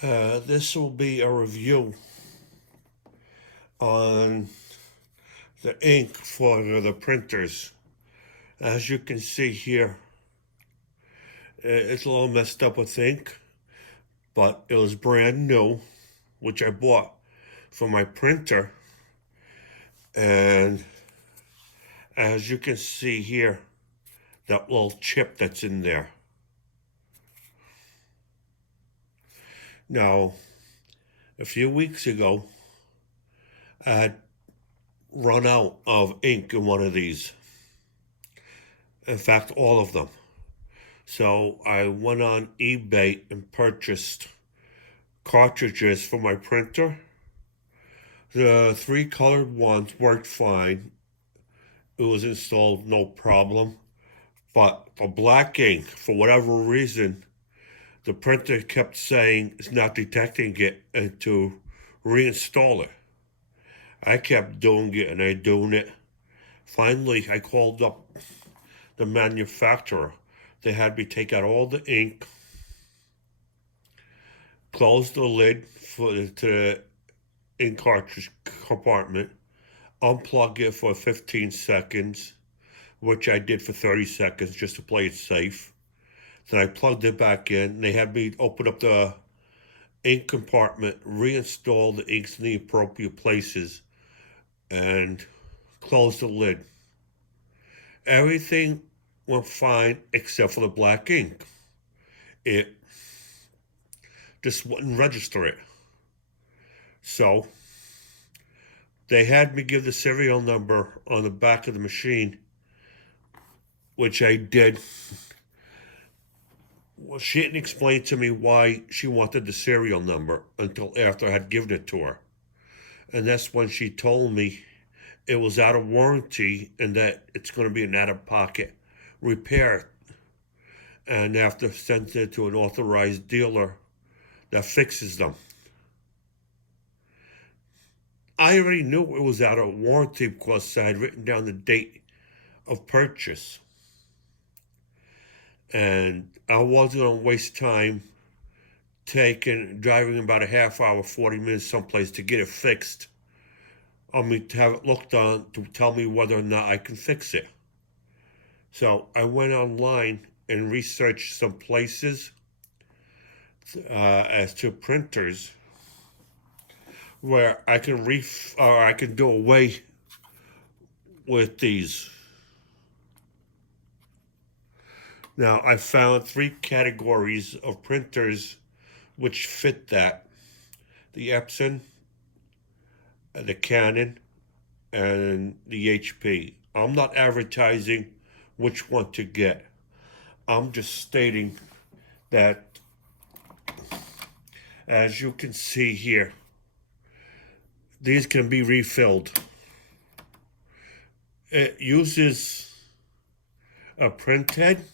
This will be a review on the ink for the printers. As you can see here, it's a little messed up with ink, but it was brand new, which I bought for my printer. And as you can see here, that little chip that's in there. Now, a few weeks ago, I had run out of ink in one of these. In fact, all of them. So I went on eBay and purchased cartridges for my printer. The three colored ones worked fine. It was installed no problem. But for black ink, for whatever reason, the printer kept saying it's not detecting it and to reinstall it. I kept doing it. Finally, I called up the manufacturer. They had me take out all the ink, close the lid to the ink cartridge compartment, unplug it for 15 seconds, which I did for 30 seconds just to play it safe. Then I plugged it back in. They had me open up the ink compartment, reinstall the inks in the appropriate places, and close the lid. Everything went fine except for the black ink. It just wouldn't register it. So they had me give the serial number on the back of the machine, which I did. Well, she didn't explain to me why she wanted the serial number until after I had given it to her. And that's when she told me it was out of warranty and that it's going to be an out-of-pocket repair. And I have to send it to an authorized dealer that fixes them. I already knew it was out of warranty because I had written down the date of purchase. And I wasn't going to waste time driving about a half hour, 40 minutes someplace to get it fixed. I mean, to have it looked on to tell me whether or not I can fix it. So I went online and researched some places as to printers where I can do away with these. Now, I found three categories of printers which fit that. The Epson, the Canon, and the HP. I'm not advertising which one to get. I'm just stating that, as you can see here, these can be refilled. It uses a print head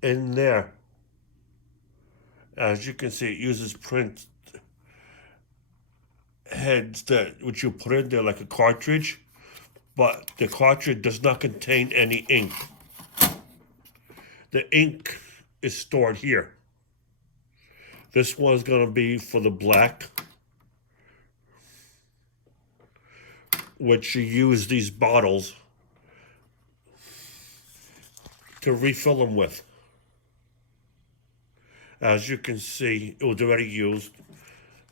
in there. As you can see, it uses print heads which you put in there like a cartridge, but the cartridge does not contain any ink. The ink is stored here. This one's going to be for the black, which you use these bottles to refill them with. As you can see, it was already used.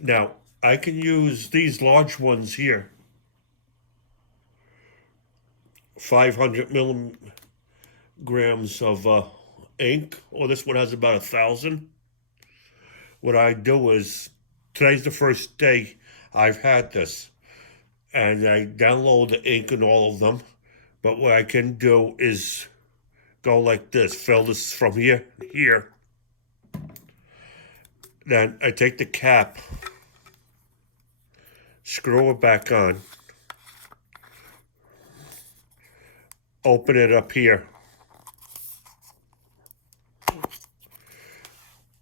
Now, I can use these large ones here, 500 milligrams of ink, or this one has about 1,000. What I do is, today's the first day I've had this, and I download the ink in all of them, but what I can do is go like this, fill this from here, then I take the cap, screw it back on, open it up here,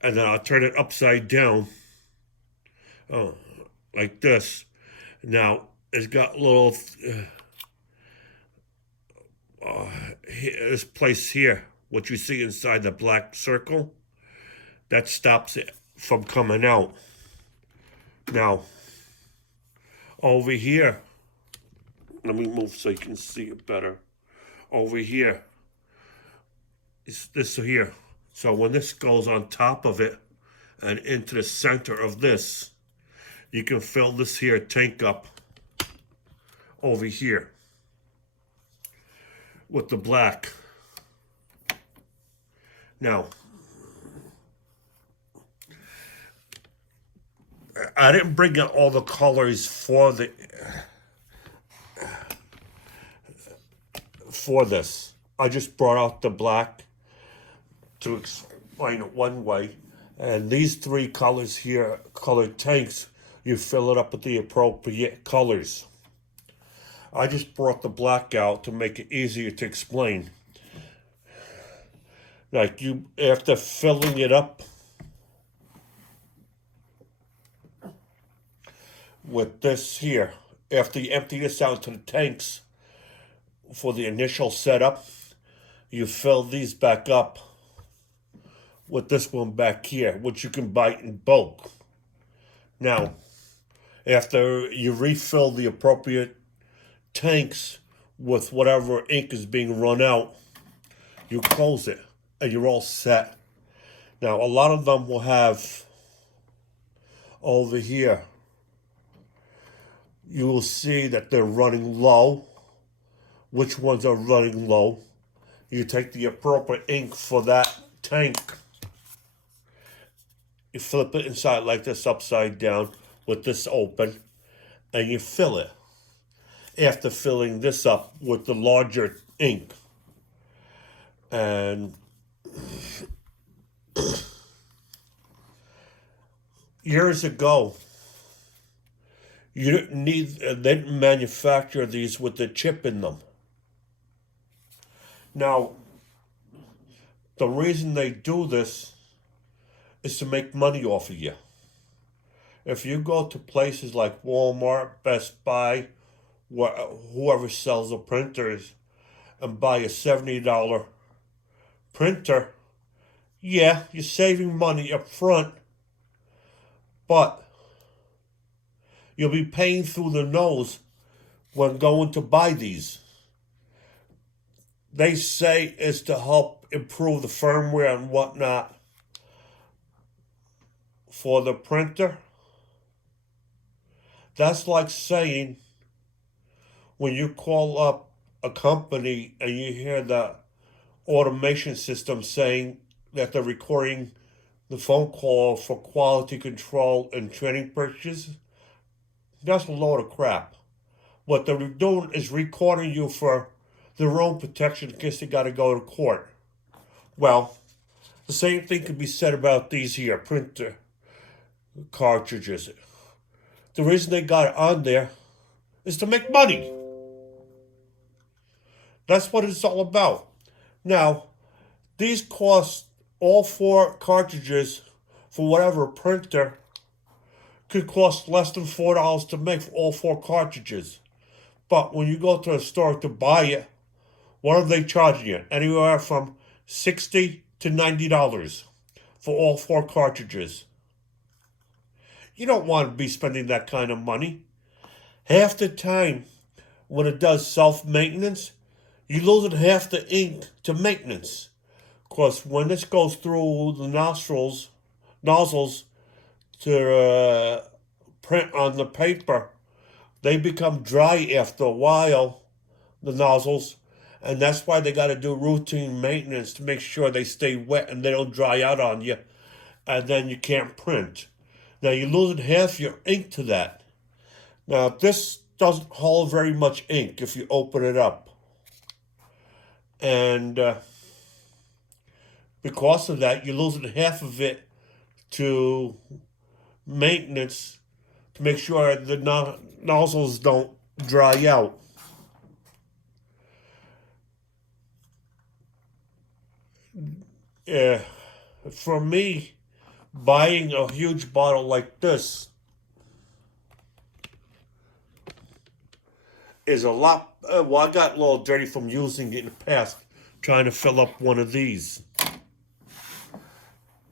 and then I'll turn it upside down, like this. Now, it's got this place here what you see inside the black circle, that stops it from coming out. Now, over here, let me move so you can see it better. Over here, is this here. So when this goes on top of it and into the center of this, you can fill this here tank up over here with the black. Now, I didn't bring in all the colors for this. I just brought out the black to explain it one way. And these three colors here, colored tanks, you fill it up with the appropriate colors. I just brought the black out to make it easier to explain. Like you, after filling it up with this here, after you empty this out to the tanks for the initial setup, you fill these back up with this one back here, which you can buy in bulk. Now, after you refill the appropriate tanks with whatever ink is being run out, you close it and you're all set. Now, a lot of them will have over here, you will see that they're running low. Which ones are running low? You take the appropriate ink for that tank. You flip it inside like this, upside down, with this open, and you fill it. After filling this up with the larger ink. And years ago, you didn't need, they didn't manufacture these with the chip in them. Now, the reason they do this is to make money off of you. If you go to places like Walmart, Best Buy, whoever sells the printers, and buy a $70 printer, yeah, you're saving money up front, but you'll be paying through the nose when going to buy these. They say it's to help improve the firmware and whatnot for the printer. That's like saying when you call up a company and you hear the automation system saying that they're recording the phone call for quality control and training purposes, that's a load of crap. What they're doing is recording you for their own protection in case they got to go to court. Well, the same thing could be said about these here printer cartridges. The reason they got it on there is to make money. That's what it's all about. Now, these cost, all 4 cartridges for whatever printer could cost less than $4 to make for all 4 cartridges. But when you go to a store to buy it, what are they charging you? Anywhere from $60 to $90 for all 4 cartridges. You don't want to be spending that kind of money. Half the time, when it does self-maintenance, you're losing half the ink to maintenance. Because when this goes through the nozzles to print on the paper, they become dry after a while, the nozzles, and that's why they got to do routine maintenance to make sure they stay wet and they don't dry out on you, and then you can't print. Now, you're losing half your ink to that. Now, this doesn't hold very much ink if you open it up. And because of that, you're losing half of it to maintenance to make sure the nozzles don't dry out. For me, buying a huge bottle like this is a lot. Well, I got a little dirty from using it in the past trying to fill up one of these.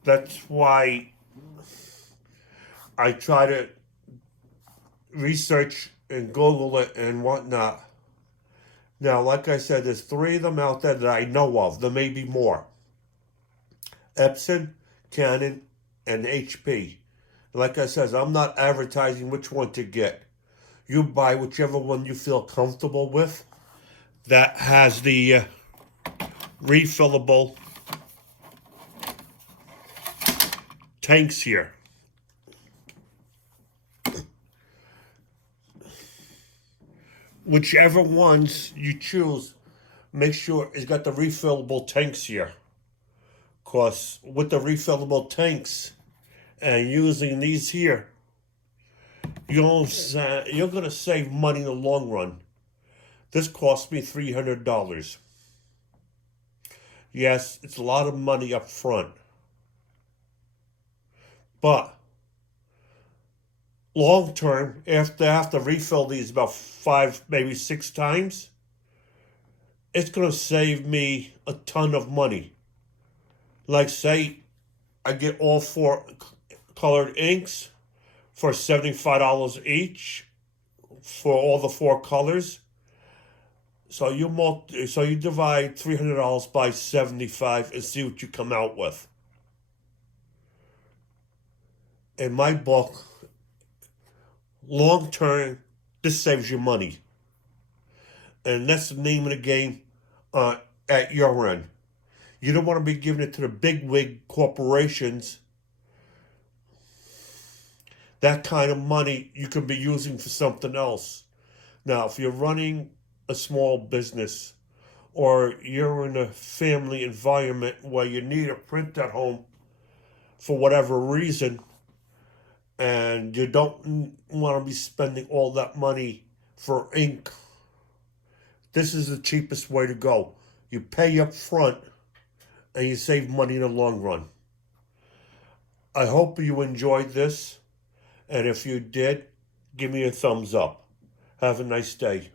That's why I try to research and Google it and whatnot. Now, like I said, there's 3 of them out there that I know of. There may be more. Epson, Canon, and HP. Like I said, I'm not advertising which one to get. You buy whichever one you feel comfortable with. That has the refillable tanks here. Whichever ones you choose, make sure it's got the refillable tanks here. Because with the refillable tanks and using these here, you're going to save money in the long run. This cost me $300. Yes, it's a lot of money up front. But long term, after I have to refill these about 5, maybe 6 times, it's going to save me a ton of money. Like, say, I get all 4 colored inks for $75 each for all the 4 colors. So you divide $300 by 75 and see what you come out with. In my book, long term, this saves you money. And that's the name of the game at your end. You don't want to be giving it to the bigwig corporations. That kind of money you could be using for something else. Now, if you're running a small business or you're in a family environment where you need a print at home for whatever reason, and you don't want to be spending all that money for ink, this is the cheapest way to go. You pay up front and you save money in the long run. I hope you enjoyed this, and if you did, give me a thumbs up. Have a nice day.